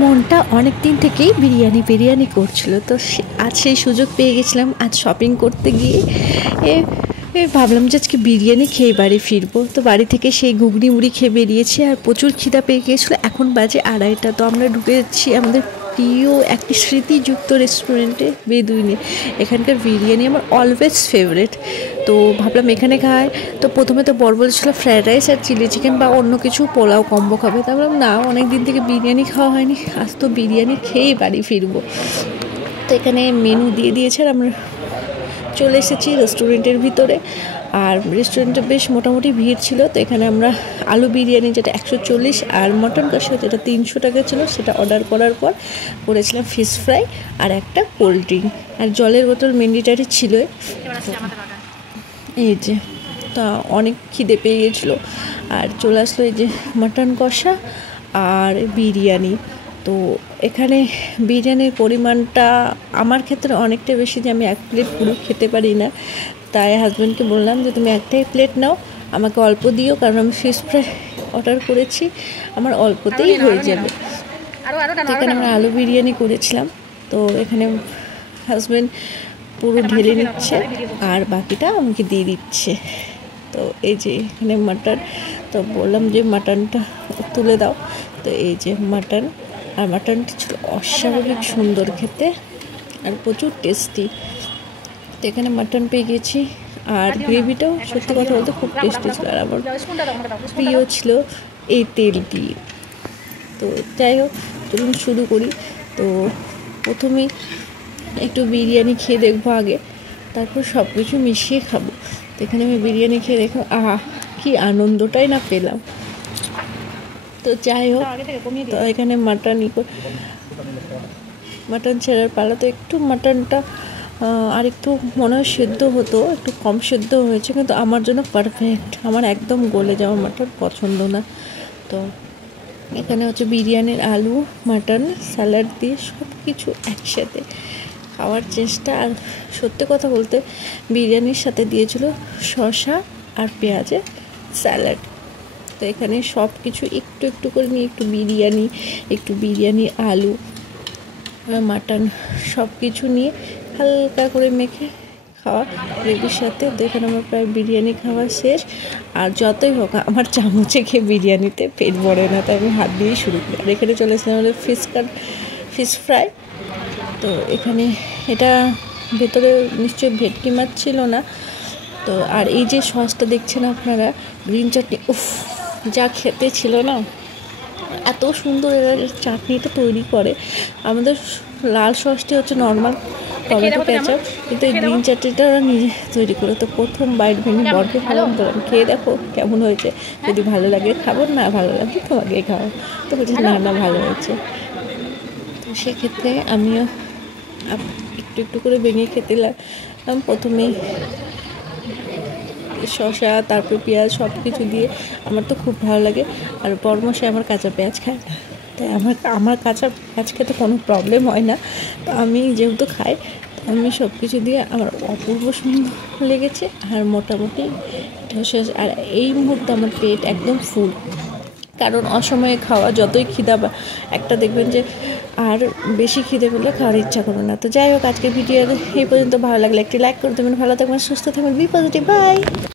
মনটা অনেক দিন থেকেই বিরিয়ানি বিরিয়ানি করছিল, তো আজ সেই সুযোগ পেয়ে গেছিলাম। আজ শপিং করতে গিয়ে এ ভাবলাম যে আজকে বিরিয়ানি খেয়ে বাড়ি ফিরবো। তো বাড়ি থেকে সেই ঘুগনি মুড়ি খেয়ে বেরিয়েছি, আর প্রচুর খিদা পেয়ে গিয়েছিলো। এখন বাজে 2:30। তো আমরা ঢুকে যাচ্ছি আমাদের প্রিয় একটি স্মৃতিযুক্ত রেস্টুরেন্টে, বেদুইনে। এখানকার বিরিয়ানি আমার অলওয়েজ ফেভারিট। তো ভাবলাম এখানে খাই। তো প্রথমে তো বর বলেছিল ফ্রায়েড রাইস আর চিলি চিকেন বা অন্য কিছু পোলাও কম্বো খাবে। তা ভাবলাম না, অনেক দিন থেকে বিরিয়ানি খাওয়া হয়নি, আজ তো বিরিয়ানি খেয়েই বাড়ি ফিরবো। তো এখানে মেনু দিয়ে দিয়েছে, আর আমরা চলে এসেছি রেস্টুরেন্টের ভিতরে। আর রেস্টুরেন্টে বেশ মোটামুটি ভিড় ছিল। তো এখানে আমরা আলু বিরিয়ানি, যেটা 140, আর মটন কষা যেটা 300 টাকা ছিল, সেটা অর্ডার করার পর করেছিলাম ফিশ ফ্রাই আর একটা কোল্ড ড্রিঙ্ক, আর জলের বোতল ম্যান্ডেটারি ছিল। এই যে, তা অনেক খিদে পেয়ে গেছিলো, আর চলে আসলো এই যে মটন কষা আর বিরিয়ানি। তো এখানে বিরিয়ানির পরিমাণটা আমার ক্ষেত্রে অনেকটা বেশি, যে আমি 1 প্লেট পুরো খেতে পারি না। তাই হাজব্যান্ডকে বললাম যে তুমি একটাই প্লেট নাও, আমাকে অল্প দিও, কারণ আমি ফিশ ফ্রাই অর্ডার করেছি, আমার অল্পতেই হয়ে যাবে। এখানে আমরা আলু বিরিয়ানি করেছিলাম। তো এখানে হাজব্যান্ড পুরো ঢেলে নিচ্ছে, আর বাকিটা আমাকে দিয়ে দিচ্ছে। তো এই যে এখানে মাটন, তো বললাম যে মাটনটা তুলে দাও। তো এই যে মাটন, আর মাটনটি ছিল অস্বাভাবিক সুন্দর খেতে আর প্রচুর টেস্টি। তো এখানে মাটন পেয়ে গেছি, আর গ্রেভিটাও সত্যি কথা বলতে খুব টেস্টি ছিল, আর আমার প্রিয় ছিল এই তেলটি। তো যাই হোক, চলুন শুরু করি। তো প্রথমেই একটু বিরিয়ানি খেয়ে দেখবো আগে, তারপর সব কিছু মিশিয়ে খাবো। তো এখানে আমি বিরিয়ানি খেয়ে দেখো, আহা কি আনন্দটাই না পেলাম। তো যাই হোক, তো এখানে মাটন ছেড়ার পালা। তো একটু মাটনটা আর একটু মনে হয় সেদ্ধ হতো, একটু কম সেদ্ধ হয়েছে, কিন্তু আমার জন্য পারফেক্ট। আমার একদম গলে যাওয়া মাটন পছন্দ না। তো এখানে হচ্ছে বিরিয়ানির আলু, মাটন, স্যালাড দিয়ে সব কিছু একসাথে খাওয়ার চেষ্টা। আর সত্যি কথা বলতে বিরিয়ানির সাথে দিয়েছিল শসা আর পেঁয়াজের স্যালাড। তো এখানে সব কিছু একটু একটু করে নিয়ে, একটু বিরিয়ানি আলু, মাটন সব কিছু নিয়ে হালকা করে মেখে খাওয়া গ্রেভির সাথে। তো এখানে আমার প্রায় বিরিয়ানি খাওয়া শেষ। আর যতই হোক, আমার চামচে খেয়ে বিরিয়ানিতে পেট ভরে না, তাই আমি হাত দিয়েই শুরু করি। আর এখানে চলে এসেছিলাম আমাদের ফিশ ফ্রাই। তো এখানে এটা ভেতরে নিশ্চয়ই ভেটকি মাছ ছিল না। তো আর এই যে সসটা দেখছেন আপনারা, গ্রিন চাটনি, উফ যা খেতে ছিল না, এত সুন্দর এরা চাটনিটা তৈরি করে। আমাদের লাল সসটি হচ্ছে নর্মাল টমেটো কেচাপ, কিন্তু এই গ্রিন চাটনিটা ওরা নিজে তৈরি করে। তো প্রথম বাইট ভেঙে বরকে খাওয়ান, বললাম খেয়ে দেখো কেমন হয়েছে, যদি ভালো লাগে খাবো, না ভালো লাগে তোমাকে খাওয়া। তো বলছি না না ভালো হয়েছে। তো সেক্ষেত্রে আমিও একটু একটু করে ভেঙে খেতে লাগলাম। প্রথমে শসা, তারপর পেঁয়াজ সব কিছু দিয়ে। আমার তো খুব ভালো লাগে, আর বরমশাই আমার কাঁচা পেঁয়াজ খায় না, তাই আমার কাঁচা পেঁয়াজ খেতে কোনো প্রবলেম হয় না। তো আমি যেহেতু খাই, আমি সব কিছু দিয়ে আমার অপূর্ব সুন্দর লেগেছে। আর মোটামুটি শেষ। আর এই মুহূর্তে আমার পেট একদম ফুল, কারণ অসময়ে খাওয়া, যতই খিদা বা একটা দেখবেন যে আর বেশি খিদে পেলে খাওয়ার ইচ্ছা করবে না। তো যাই হোক, আজকের ভিডিও এই পর্যন্ত। ভালো লাগলে একটি লাইক করে দেবেন। ভালো থাকবেন, সুস্থ থাকবেন, বি পজিটিভ, বাই।